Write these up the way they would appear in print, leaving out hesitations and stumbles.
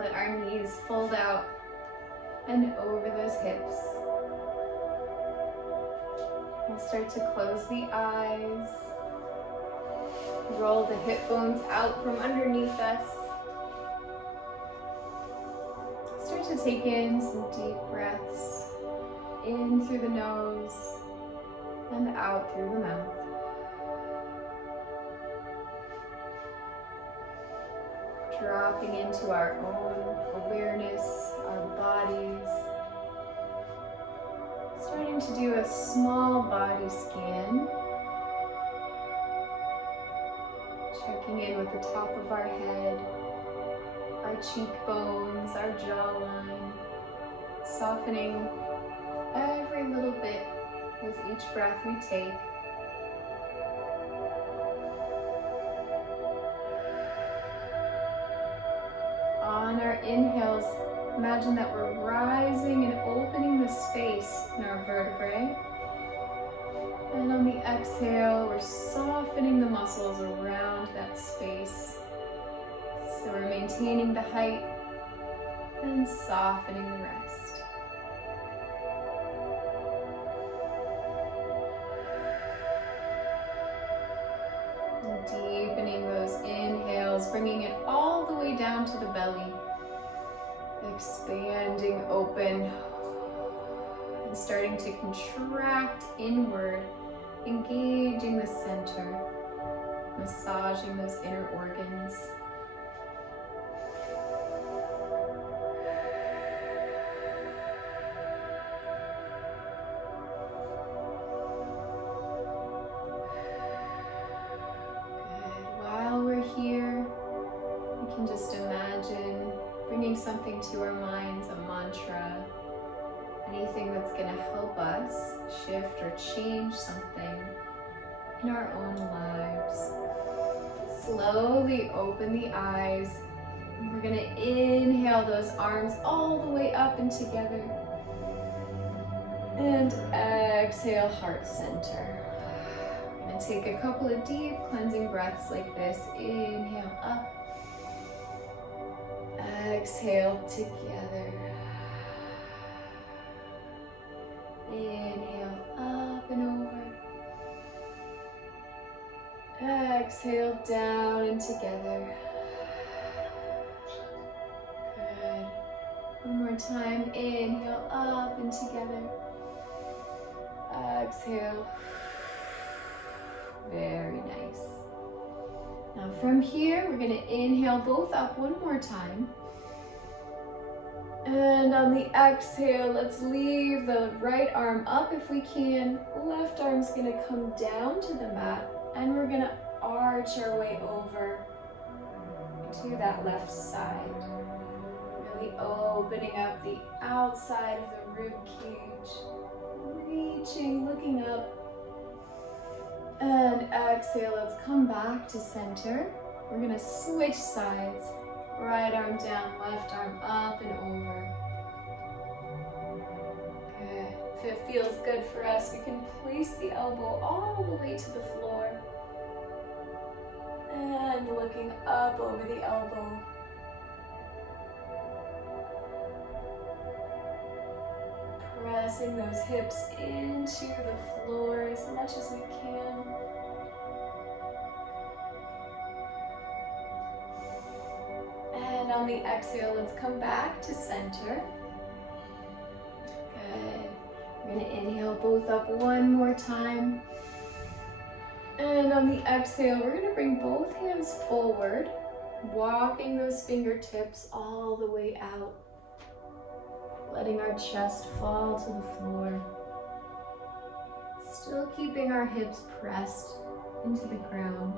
Let our knees fold out and over those hips. We'll start to close the eyes. Roll the hip bones out from underneath us. Start to take in some deep breaths, in through the nose and out through the mouth. Dropping into our own awareness, our bodies. Starting to do a small body scan. Checking in with the top of our head, our cheekbones, our jawline. Softening every little bit with each breath we take. On our inhales, imagine that we're rising and opening the space in our vertebrae. And on the exhale, we're softening the muscles around that space. So we're maintaining the height and softening the rest. And deepening those inhales, bringing it all the way down to the belly. Expanding open and starting to contract inward, engaging the center, massaging those inner organs. Good. While we're here, we can just imagine bringing something to our minds, a mantra, anything that's going to help us shift or change something in our own lives. Slowly open the eyes. And we're going to inhale those arms all the way up and together. And exhale, heart center. We're going to take a couple of deep cleansing breaths like this. Inhale up. Exhale together. Inhale up and over. Exhale down and together. Good. One more time. Inhale up and together. Exhale. Very nice. Now from here, we're going to inhale both up one more time. And on the exhale, let's leave the right arm up if we can. Left arm's going to come down to the mat. And we're going to arch our way over to that left side. Really opening up the outside of the rib cage. Reaching, looking up. And exhale, let's come back to center. We're going to switch sides. Right arm down, left arm up and over. Good. If it feels good for us, we can place the elbow all the way to the floor. And looking up over the elbow. Pressing those hips into the floor as much as we can. And on the exhale, let's come back to center. Good. We're going to inhale both up one more time. And on the exhale, we're going to bring both hands forward, walking those fingertips all the way out, letting our chest fall to the floor. Still keeping our hips pressed into the ground.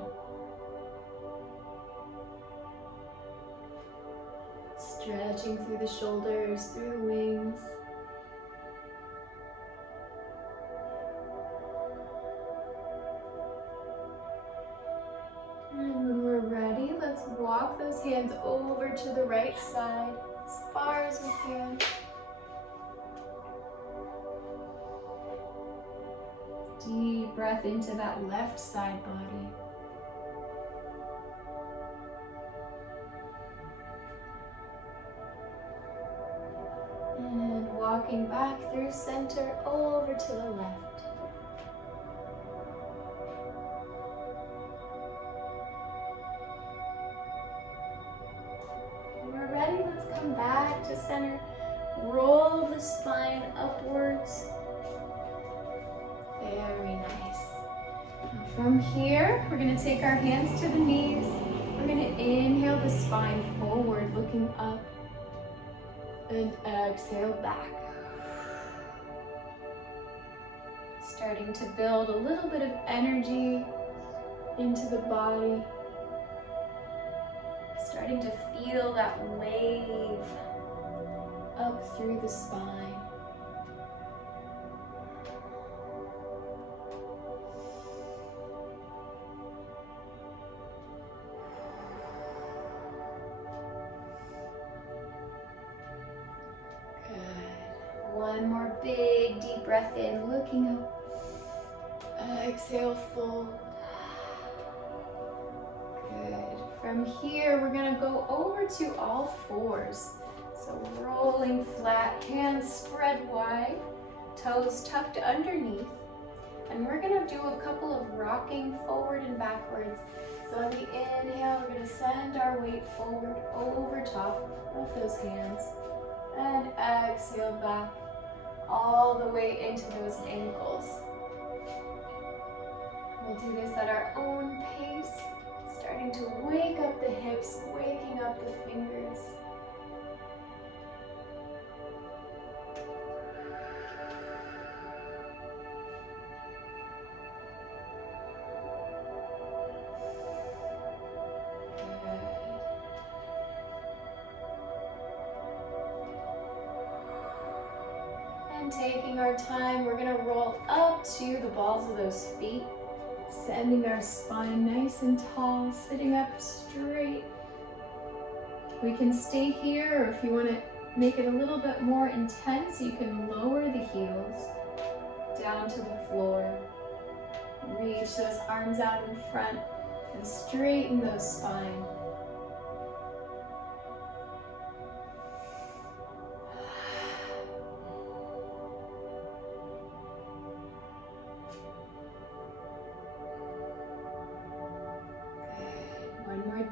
Stretching through the shoulders, through the wings. And when we're ready, let's walk those hands over to the right side as far as we can. Deep breath into that left side body. walking back through center over to the left. When we're ready, let's come back to center. Roll the spine upwards. Very nice. Now from here, we're going to take our hands to the knees. We're going to inhale the spine forward, looking up. And exhale back. Starting to build a little bit of energy into the body. Starting to feel that wave up through the spine. One more big deep breath in, looking up. Exhale, fold. Good. From here, we're going to go over to all fours. So rolling flat, hands spread wide, toes tucked underneath. And we're going to do a couple of rocking forward and backwards. So on the inhale, we're going to send our weight forward over top of those hands. And exhale back all the way into those ankles. We'll do this at our own pace, starting to wake up the hips, waking up the fingers. Taking our time, we're going to roll up to the balls of those feet, sending our spine nice and tall, sitting up straight. We can stay here, or if you want to make it a little bit more intense, you can lower the heels down to the floor. Reach those arms out in front and straighten those spine.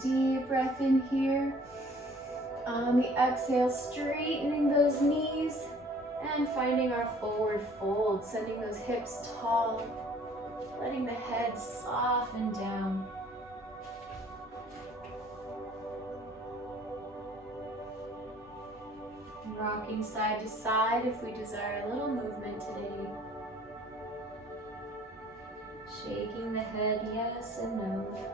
Deep breath in here. On the exhale, straightening those knees and finding our forward fold, sending those hips tall, letting the head soften down. Rocking side to side if we desire a little movement today. Shaking the head yes and no.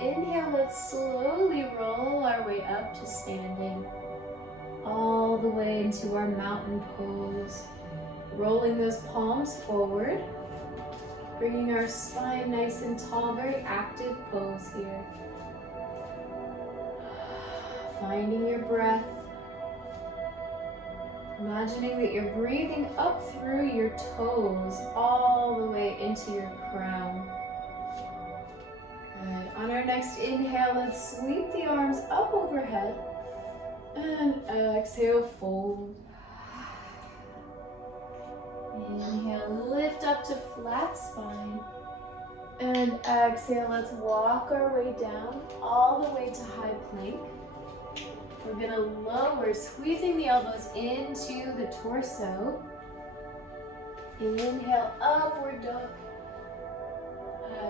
Inhale, let's slowly roll our way up to standing, all the way into our mountain pose. Rolling those palms forward, bringing our spine nice and tall, very active pose here. Finding your breath, imagining that you're breathing up through your toes, all the way into your crown. Good. On our next inhale, let's sweep the arms up overhead and exhale, fold. Inhale, lift up to flat spine. And exhale, let's walk our way down all the way to high plank. We're gonna lower, squeezing the elbows into the torso. Inhale, upward dog.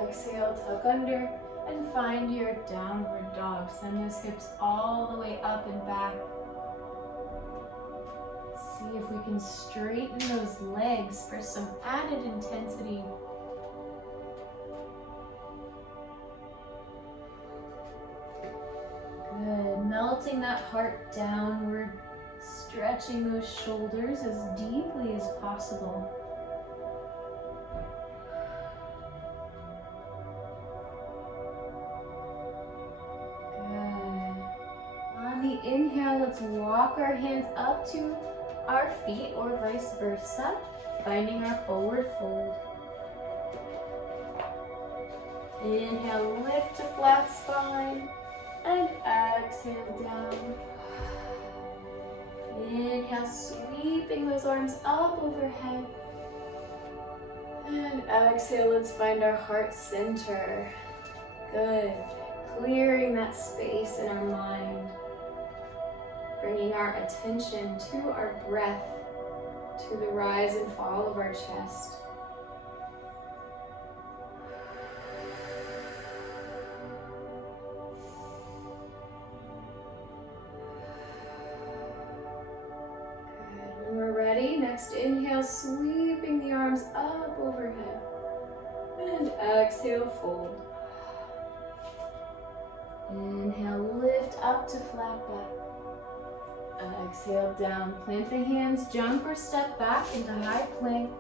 Exhale, tuck under and find your downward dog. Send those hips all the way up and back. See if we can straighten those legs for some added intensity. Good. Melting that heart downward, stretching those shoulders as deeply as possible. Inhale, let's walk our hands up to our feet or vice versa, finding our forward fold. Inhale, lift to flat spine. And exhale down. Inhale, sweeping those arms up overhead. And exhale, let's find our heart center. Good. Clearing that space in our mind. Bringing our attention to our breath, to the rise and fall of our chest. Good. When we're ready, next inhale, sweeping the arms up overhead. And exhale, fold. Inhale, lift up to flat back. Exhale down. Plant the hands, jump or step back into high plank.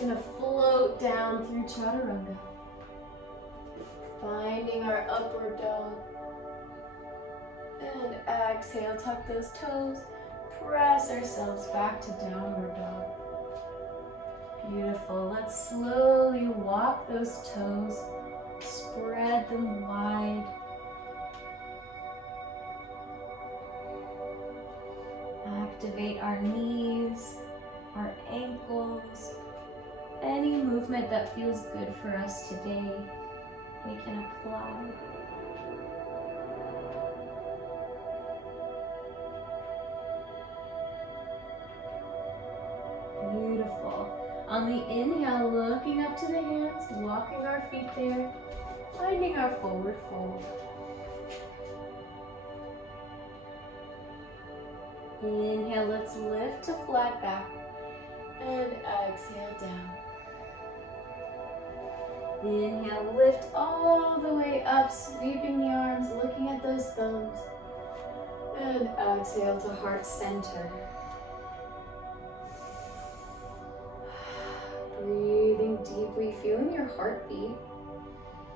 Gonna float down through chaturanga. Finding our upward dog. And exhale, tuck those toes. Press ourselves back to downward dog. Beautiful. Let's slowly walk those toes. Spread them wide. Activate our knees, our ankles, any movement that feels good for us today, we can apply. Beautiful. On the inhale, looking up to the hands, walking our feet there, finding our forward fold. Inhale, let's lift to flat back. And exhale down. Inhale, lift all the way up, sweeping the arms, looking at those thumbs. And exhale to heart center. Breathing deeply, feeling your heartbeat.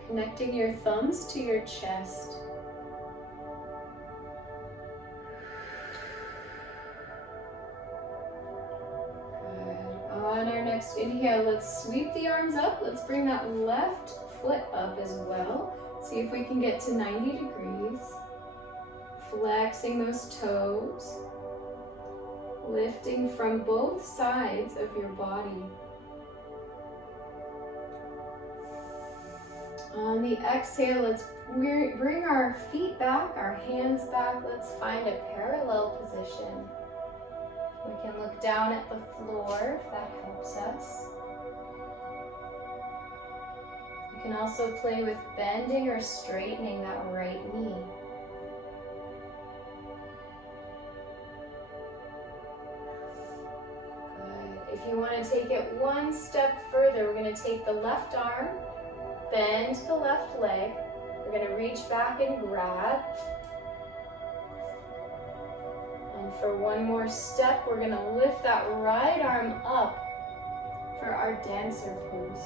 Connecting your thumbs to your chest. On our next inhale, let's sweep the arms up. Let's bring that left foot up as well. See if we can get to 90 degrees. Flexing those toes. Lifting from both sides of your body. On the exhale, let's bring our feet back, our hands back. Let's find a parallel position. We can look down at the floor if that helps us. You can also play with bending or straightening that right knee. Good. If you want to take it one step further, we're going to take the left arm, bend the left leg. We're going to reach back and grab. For one more step, we're going to lift that right arm up for our dancer pose.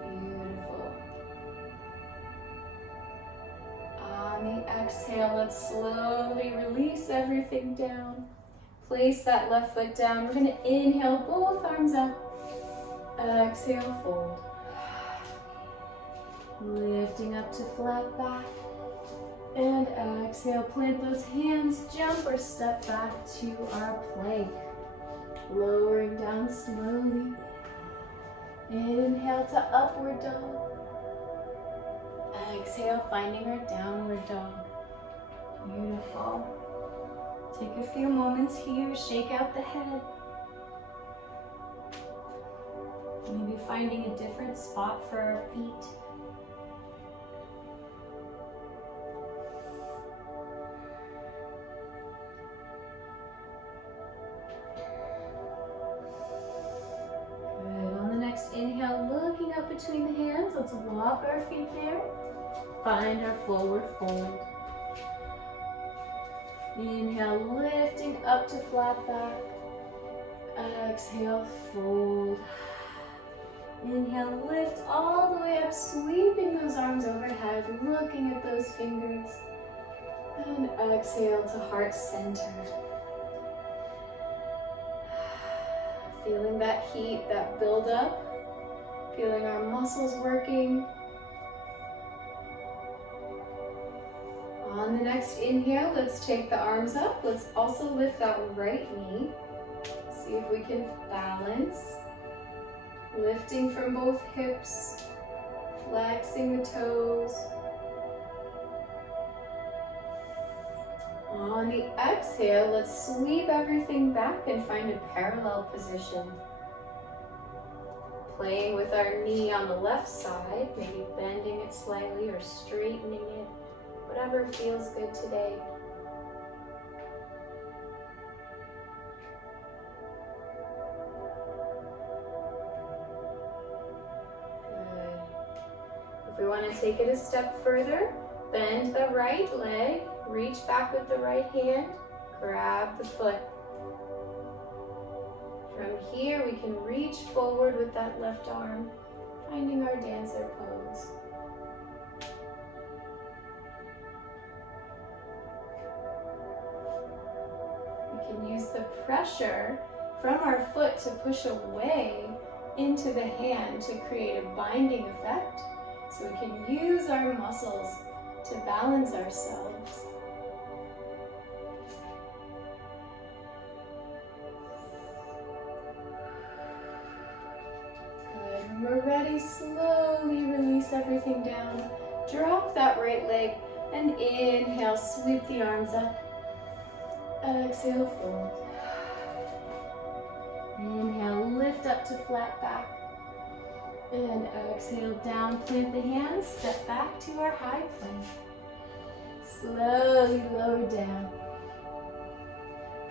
Beautiful. On the exhale, let's slowly release everything down. Place that left foot down. We're going to inhale, both arms up. Exhale, fold. Lifting up to flat back. And exhale, plant those hands, jump or step back to our plank. Lowering down slowly. Inhale to upward dog. Exhale, finding our downward dog. Beautiful. Take a few moments here, shake out the head. Maybe finding a different spot for our feet. Inhale, looking up between the hands. Let's walk our feet there. Find our forward fold. Inhale, lifting up to flat back. Exhale, fold. Inhale, lift all the way up, sweeping those arms overhead, looking at those fingers. And exhale to heart center. Feeling that heat, that buildup. Feeling our muscles working. On the next inhale, let's take the arms up. Let's also lift that right knee. See if we can balance. Lifting from both hips, flexing the toes. On the exhale, let's sweep everything back and find a parallel position. Playing with our knee on the left side, maybe bending it slightly or straightening it, whatever feels good today. Good. If we want to take it a step further, bend the right leg, reach back with the right hand, grab the foot. From here, we can reach forward with that left arm, finding our dancer pose. We can use the pressure from our foot to push away into the hand to create a binding effect, so we can use our muscles to balance ourselves. Good. When we're ready, slowly release everything down. Drop that right leg and inhale, sweep the arms up. Exhale, fold. Inhale, lift up to flat back. And exhale, down, plant the hands, step back to our high plank. Slowly lower down.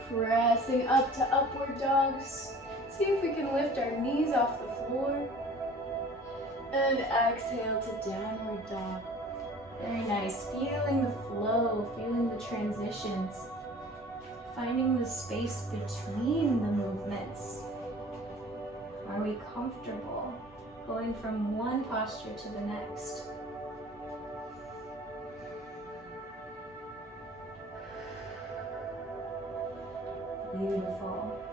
Pressing up to upward dogs. See if we can lift our knees off the floor. And exhale to downward dog. Very nice. Feeling the flow, feeling the transitions. Finding the space between the movements. Are we comfortable going from one posture to the next? Beautiful.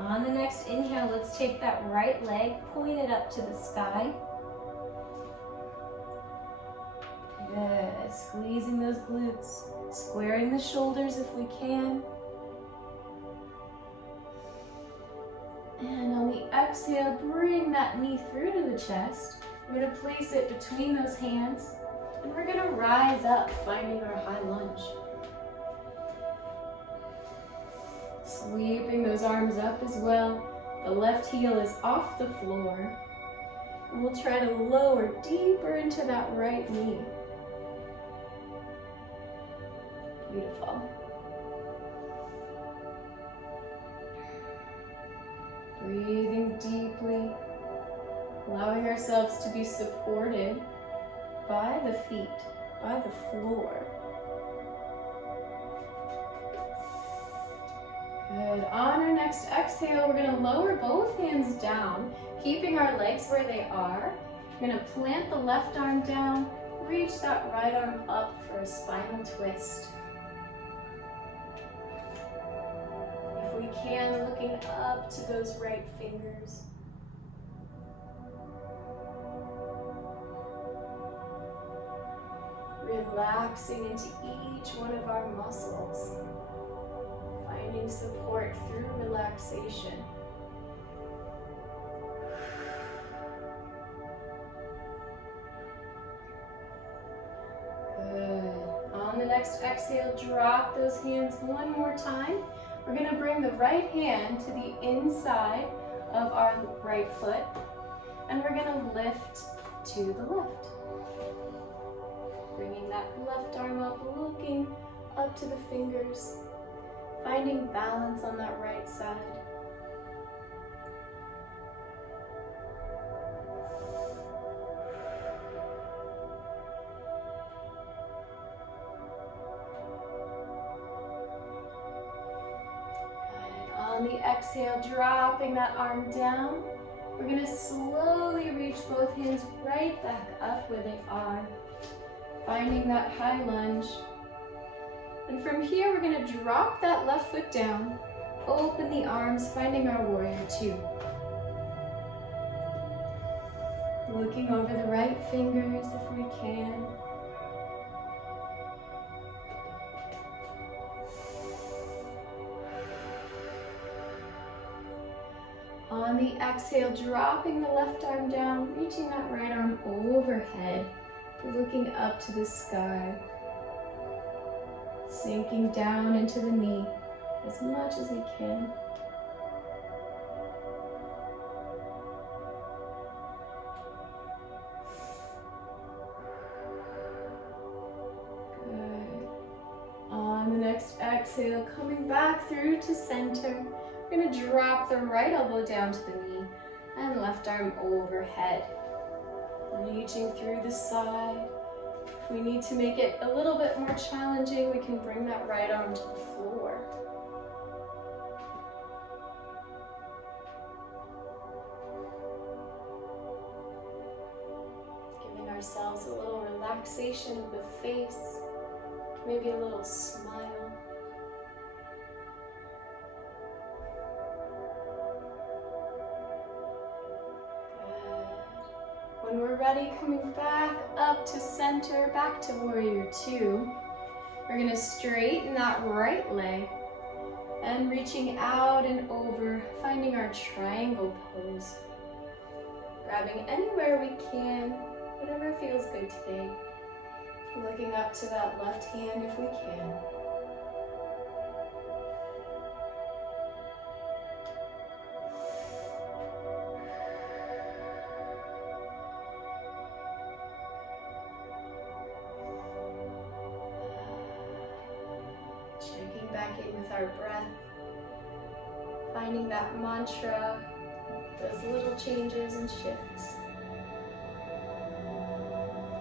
On the next inhale, let's take that right leg, point it up to the sky. Good. Squeezing those glutes, squaring the shoulders if we can. And on the exhale, bring that knee through to the chest. We're going to place it between those hands, and we're going to rise up, finding our high lunge. Sweeping those arms up as well. The left heel is off the floor. And we'll try to lower deeper into that right knee. Beautiful. Breathing deeply, allowing ourselves to be supported by the feet, by the floor. Good. On our next exhale, we're going to lower both hands down, keeping our legs where they are. We're going to plant the left arm down, reach that right arm up for a spinal twist. If we can, looking up to those right fingers. Relaxing into each one of our muscles. Finding support through relaxation. Good. On the next exhale, drop those hands one more time. We're going to bring the right hand to the inside of our right foot, and we're going to lift to the left. Bringing that left arm up, looking up to the fingers. Finding balance on that right side. Good. On the exhale, dropping that arm down. We're going to slowly reach both hands right back up where they are. Finding that high lunge. And from here, we're going to drop that left foot down, open the arms, finding our warrior two. Looking over the right fingers if we can. On the exhale, dropping the left arm down, reaching that right arm overhead, looking up to the sky, sinking down into the knee as much as we can. Good. On the next exhale, coming back through to center. We're going to drop the right elbow down to the knee and left arm overhead. Reaching through the side. If we need to make it a little bit more challenging, we can bring that right arm to the floor. Giving ourselves a little relaxation of the face, maybe a little smile. When we're ready, coming back up to center, back to warrior two. We're gonna straighten that right leg and reaching out and over, finding our triangle pose. Grabbing anywhere we can, whatever feels good today. Looking up to that left hand if we can. With our breath, finding that mantra, those little changes and shifts.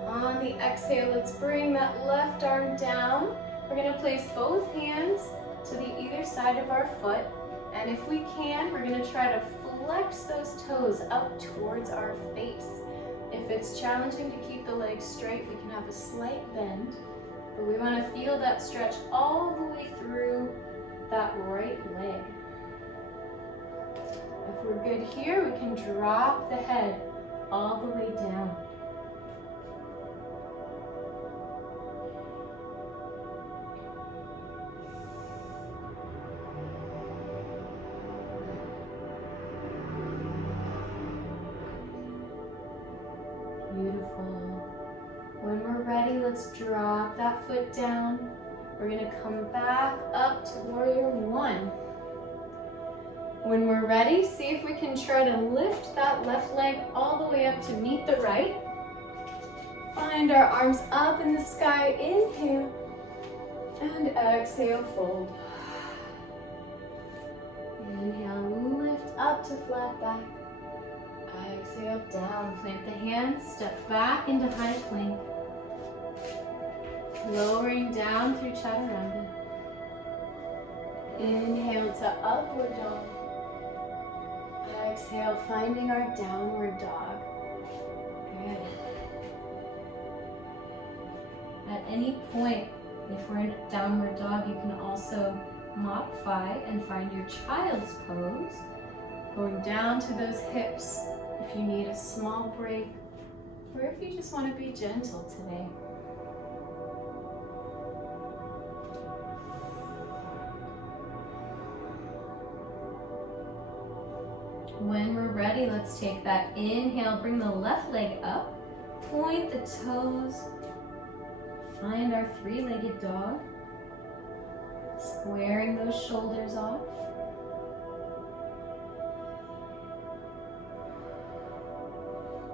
On the exhale, let's bring that left arm down. We're going to place both hands to the either side of our foot, and if we can, we're going to try to flex those toes up towards our face. If it's challenging to keep the legs straight, we can have a slight bend. But we want to feel that stretch all the way through that right leg. If we're good here, we can drop the head all the way down. Beautiful. When we're ready, let's drop that foot down. We're going to come back up to warrior one. When we're ready, see if we can try to lift that left leg all the way up to meet the right. Find our arms up in the sky. Inhale and exhale, fold. Inhale, lift up to flat back. Exhale, down, plant the hands, step back into high plank. Lowering down through chaturanga. Inhale to upward dog. Exhale, finding our downward dog. Good. At any point, if we're in downward dog, you can also modify and find your child's pose. Going down to those hips if you need a small break, or if you just want to be gentle today. When we're ready, let's take that inhale, bring the left leg up, point the toes, find our three-legged dog, squaring those shoulders off.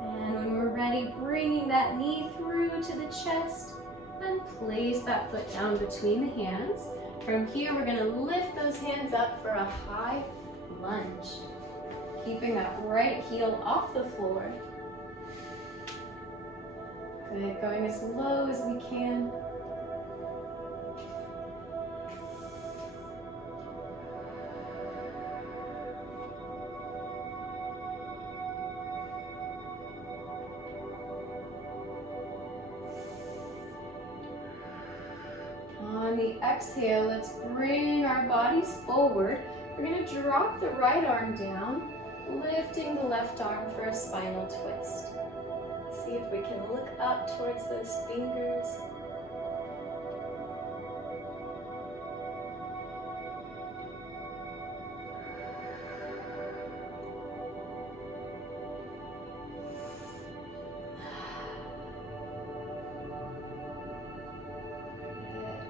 And when we're ready, bringing that knee through to the chest and place that foot down between the hands. From here, we're going to lift those hands up for a high lunge. Keeping that right heel off the floor. Good, going as low as we can. On the exhale, let's bring our bodies forward. We're going to drop the right arm down, lifting the left arm for a spinal twist. See if we can look up towards those fingers.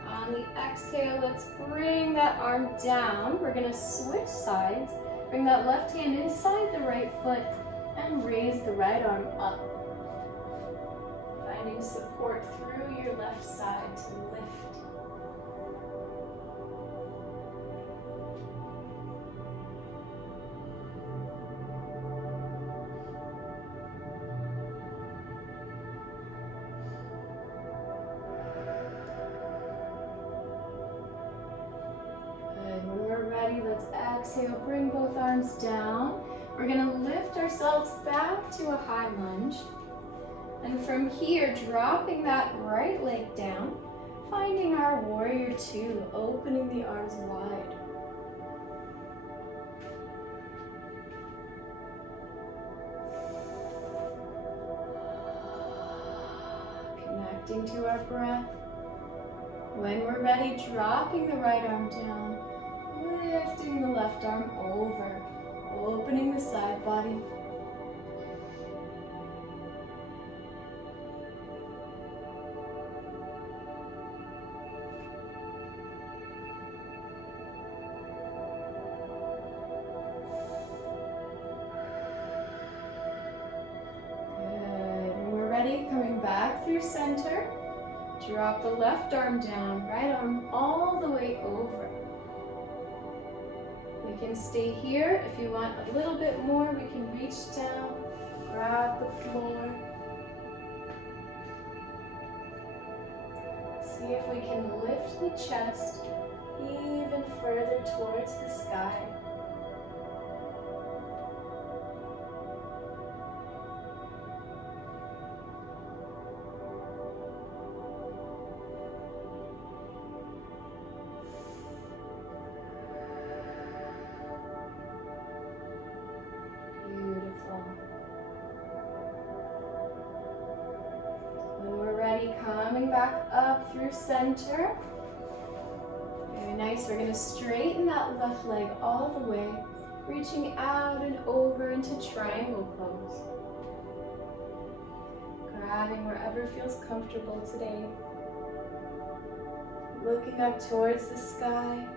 On the exhale, let's bring that arm down. We're going to switch sides. Bring that left hand inside the right foot and raise the right arm up. Finding support through your left side to lift. Let's exhale, bring both arms down. We're going to lift ourselves back to a high lunge. And from here, dropping that right leg down, finding our warrior two, opening the arms wide. Connecting to our breath. When we're ready, dropping the right arm down. Lifting the left arm over, opening the side body. Good. When we're ready, coming back through center. Drop the left arm down, right arm all the way over. We can stay here. If you want a little bit more, we can reach down, grab the floor. See if we can lift the chest even further towards the sky. Coming back up through center. Very nice. We're going to straighten that left leg all the way, reaching out and over into triangle pose. Grabbing wherever feels comfortable today. Looking up towards the sky.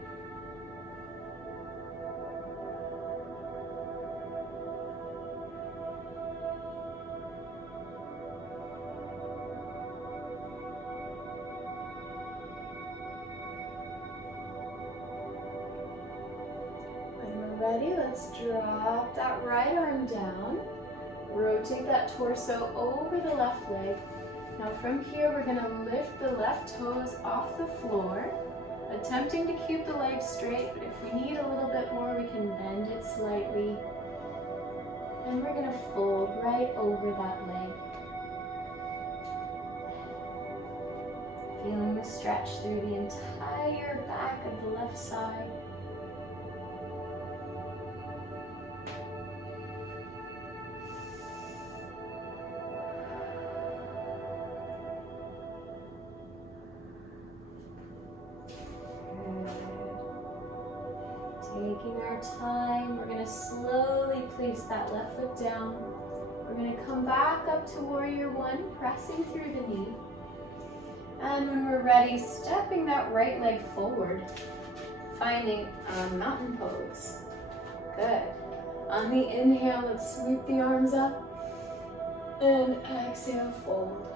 Ready? Let's drop that right arm down. Rotate that torso over the left leg. Now from here, we're going to lift the left toes off the floor, attempting to keep the leg straight, but if we need a little bit more, we can bend it slightly. And we're going to fold right over that leg. Feeling the stretch through the entire back of the left side. Taking our time, we're going to slowly place that left foot down. We're going to come back up to warrior one, pressing through the knee. And when we're ready, stepping that right leg forward, finding a mountain pose. Good. On the inhale, let's sweep the arms up. And exhale, fold.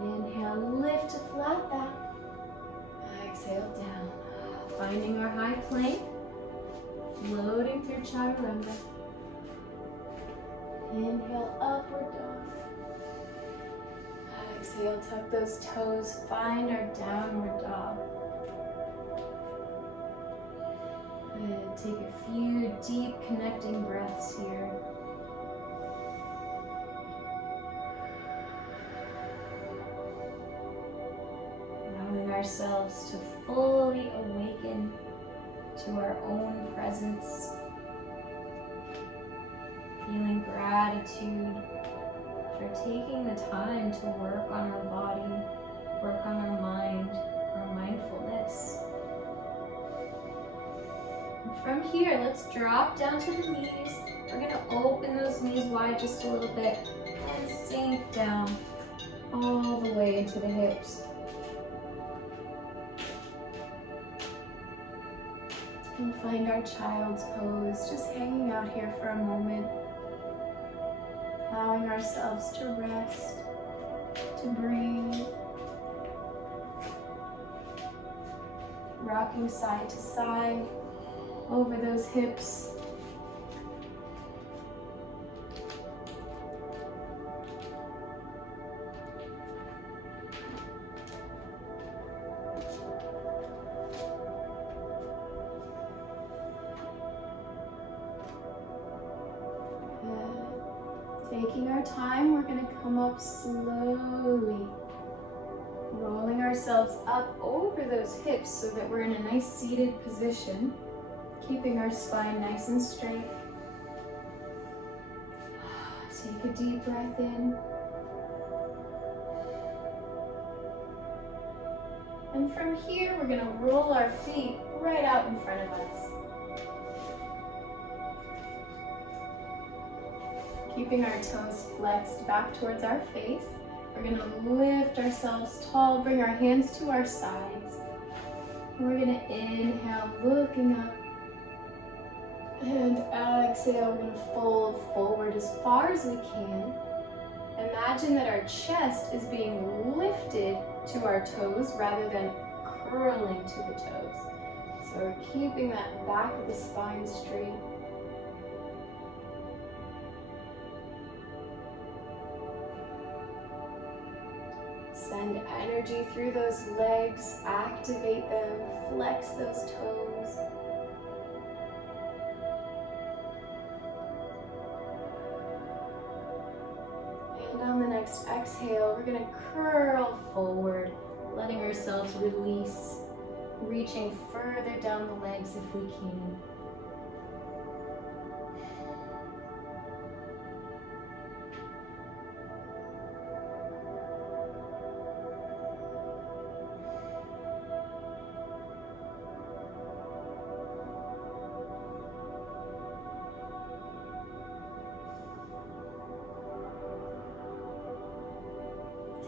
Inhale, lift to flat back. Exhale, down. Finding our high plank, floating through chaturanga. Inhale, upward dog. Exhale, tuck those toes, find our downward dog. Good. Take a few deep connecting breaths here. Allowing ourselves to fully awaken to our own presence. Feeling gratitude for taking the time to work on our body, work on our mind, our mindfulness. And from here, let's drop down to the knees. We're going to open those knees wide just a little bit and sink down all the way into the hips. And find our child's pose, just hanging out here for a moment. Allowing ourselves to rest, to breathe. Rocking side to side over those hips. Taking our time, we're going to come up slowly, rolling ourselves up over those hips so that we're in a nice seated position, keeping our spine nice and straight. Take a deep breath in. And from here, we're going to roll our feet right out in front of us. Keeping our toes flexed back towards our face. We're going to lift ourselves tall, bring our hands to our sides. And we're going to inhale, looking up. And exhale, we're going to fold forward as far as we can. Imagine that our chest is being lifted to our toes rather than curling to the toes. So we're keeping that back of the spine straight. Send energy through those legs, activate them, flex those toes. And on the next exhale, we're going to curl forward, letting ourselves release, reaching further down the legs if we can.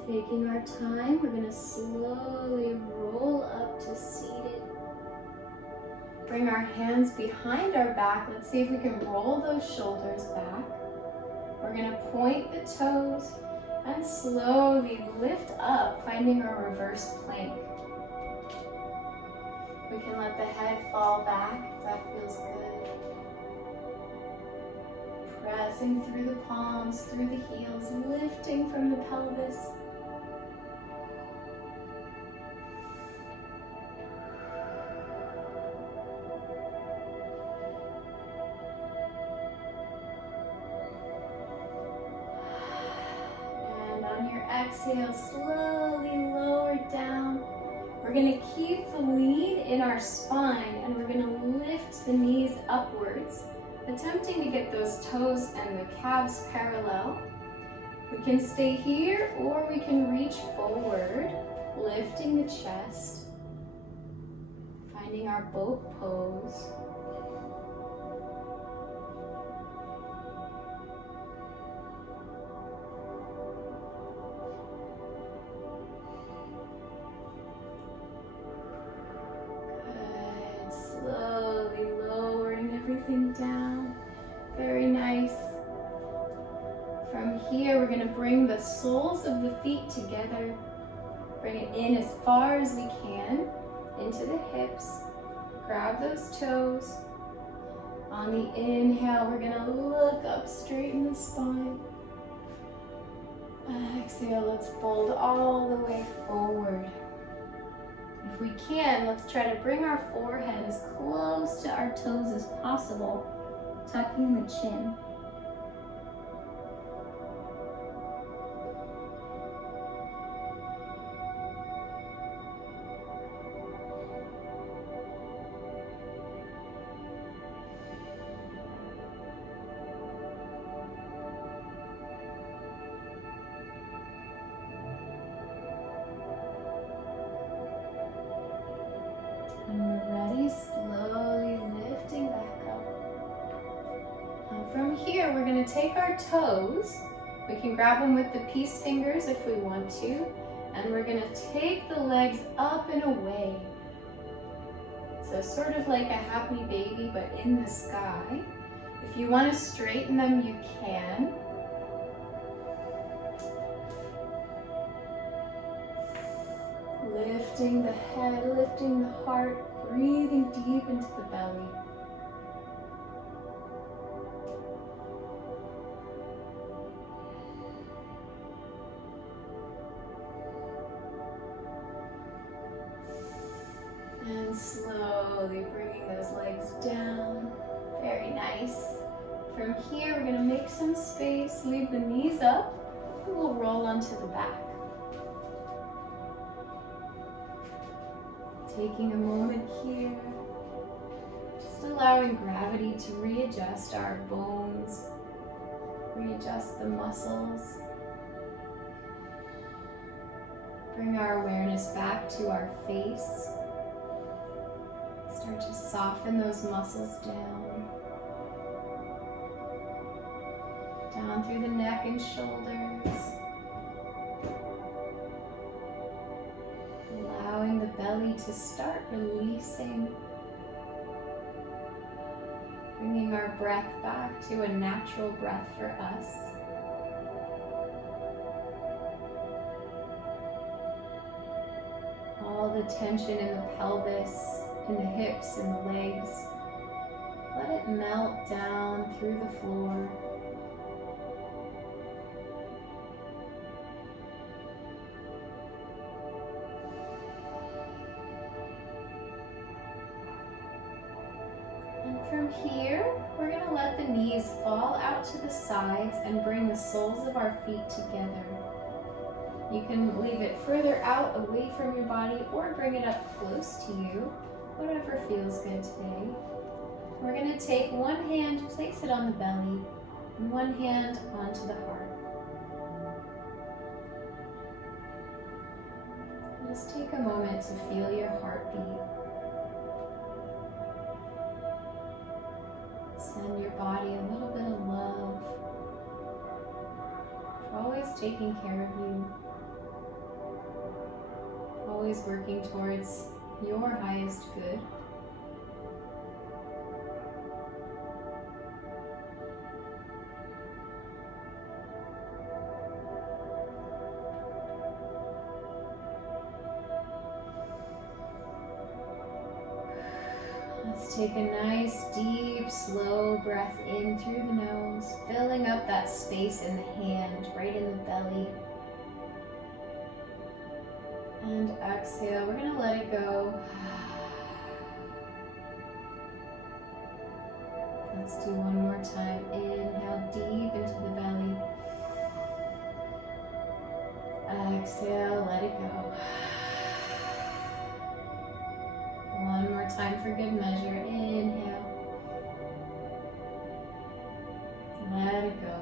Taking our time, we're going to slowly roll up to seated. Bring our hands behind our back. Let's see if we can roll those shoulders back. We're going to point the toes and slowly lift up, finding our reverse plank. We can let the head fall back if that feels good. Pressing through the palms, through the heels, lifting from the pelvis. Exhale, slowly lower down. We're going to keep the lead in our spine and we're going to lift the knees upwards, attempting to get those toes and the calves parallel. We can stay here or we can reach forward, lifting the chest, finding our boat pose. Down. Very nice. From here, we're going to bring the soles of the feet together. Bring it in as far as we can into the hips. Grab those toes. On the inhale, we're going to look up, straighten the spine. Exhale, let's fold all the way forward. If we can, let's try to bring our forehead as close to our toes as possible, tucking the chin. take our toes, we can grab them with the peace fingers if we want to, and we're gonna take the legs up and away. So sort of like a happy baby, but in the sky. If you want to straighten them, you can. Lifting the head, lifting the heart, breathing deep into the belly. And slowly bringing those legs down. Very nice. From here, we're going to make some space, leave the knees up, and we'll roll onto the back. Taking a moment here, just allowing gravity to readjust our bones, readjust the muscles. Bring our awareness back to our face. Start to soften those muscles down. Down through the neck and shoulders. Allowing the belly to start releasing. Bringing our breath back to a natural breath for us. All the tension in the pelvis, in the hips and the legs. Let it melt down through the floor. And from here, we're going to let the knees fall out to the sides and bring the soles of our feet together. You can leave it further out away from your body or bring it up close to you. Whatever feels good today. We're going to take one hand, place it on the belly, and one hand onto the heart. Just take a moment to feel your heartbeat. Send your body a little bit of love. We're always taking care of you. Always working towards your highest good. Let's take a nice, deep, slow breath in through the nose, filling up that space in the hand, right in the belly. And exhale, we're going to let it go. Let's do one more time. Inhale deep into the belly. Exhale, let it go. One more time for good measure. Inhale. Let it go.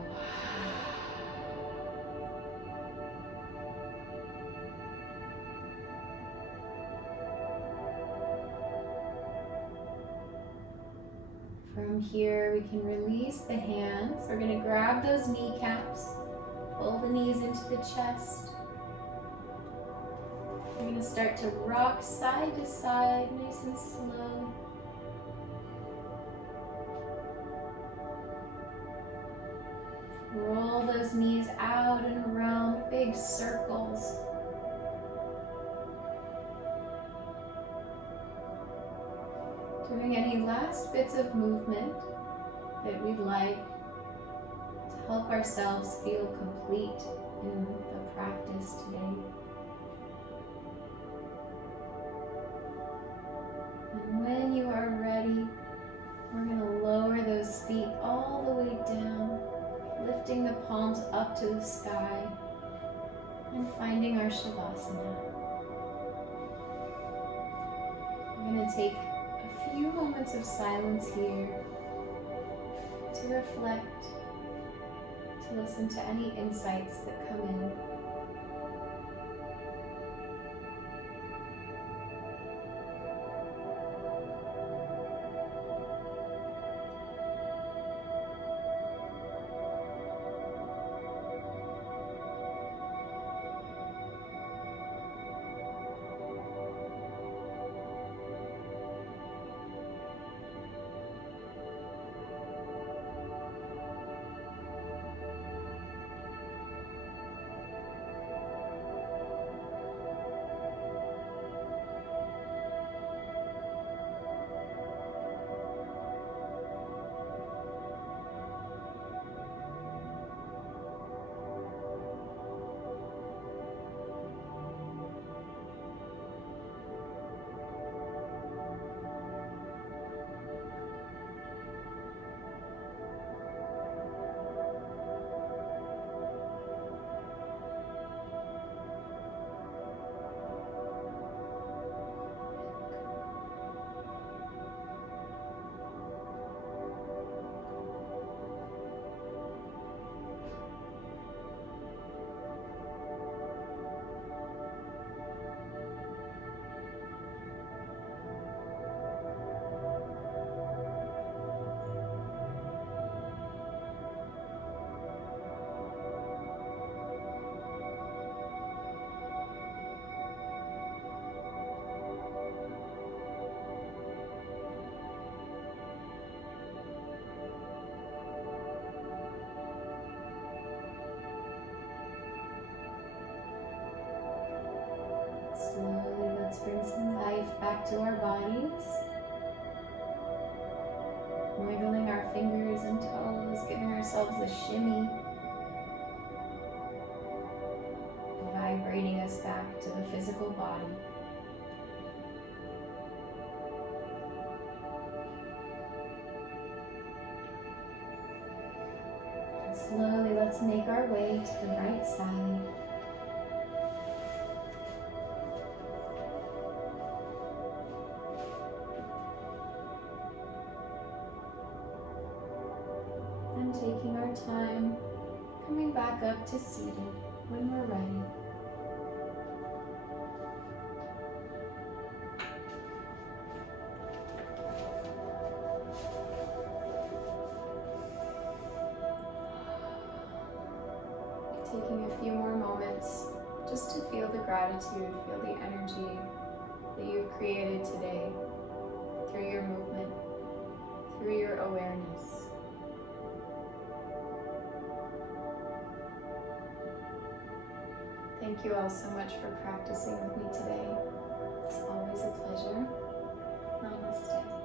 From here, we can release the hands. We're going to grab those kneecaps, pull the knees into the chest. We're going to start to rock side to side, nice and slow. Roll those knees out and around, big circles. Doing any last bits of movement that we'd like to help ourselves feel complete in the practice today. And when you are ready, we're going to lower those feet all the way down, lifting the palms up to the sky and finding our Shavasana. We're going to take a few moments of silence here to reflect, to listen to any insights that come in. back to our bodies. Wiggling our fingers and toes, giving ourselves a shimmy. Vibrating us back to the physical body. And slowly, let's make our way to the right side. And taking our time, coming back up to seated when we're ready. Taking a few more moments just to feel the gratitude, feel the energy that you've created today through your movement, through your awareness. Thank you all so much for practicing with me today. It's always a pleasure. Namaste.